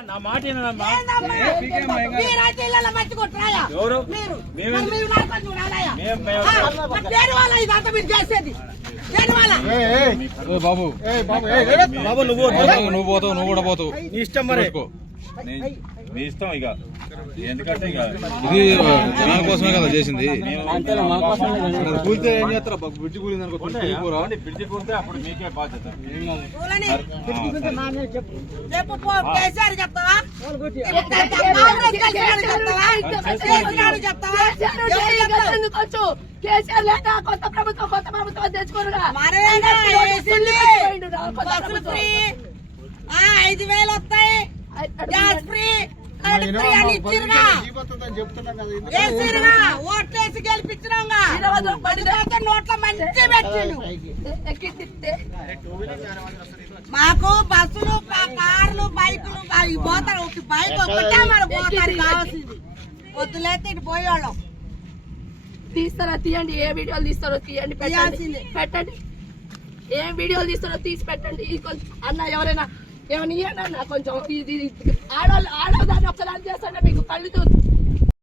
నా మాట? ఎవరు? బాబు. బాబు నువ్వు పోతావు, నువ్వు పోతావు నువ్వు కూడా పోతావు. నీ ఇష్టం మరి. నీ- ఇష్టం ఇక. ఇది జనాల కోసమే కదా చేసింది. కూలితే ఏం చేస్తారా? బ్రిడ్జ్ కూలింది అనుకో బ్రిడ్జి కూలితే అప్పుడు మీకే బాధ్యత. కేసీఆర్ లేదా కొత్త ప్రభుత్వం ప్రభుత్వం ఐదు వేలు వస్తాయి. Gas free. ఓట్లేసి గెలిపించినాగా. పడితే నోట్ల మంచి పెట్టిండు. ఎక్కిస్తే మాకు బస్సులు కార్లు బైకులు పోతారు. ఒక బైక్ ఒక్కటే మన పోతారు కావాల్సింది. పొద్దులేస్తే ఇటు పోయేవాళ్ళం. తీస్తారా తీయండి. ఏ వీడియోలు తీస్తారో తీయండి పెట్టండి. పెట్టండి. ఏం వీడియోలు తీస్తారో తీసి పెట్టండి. ఇది కొంచెం అన్న ఎవరైనా ఏమైనా ఇవ్వండి అన్న కొంచెం ఇది ఆడవాళ్ళు ఆడవాళ్ళు దాన్ని ఒకసారి చేస్తాంటే మీకు కళ్ళు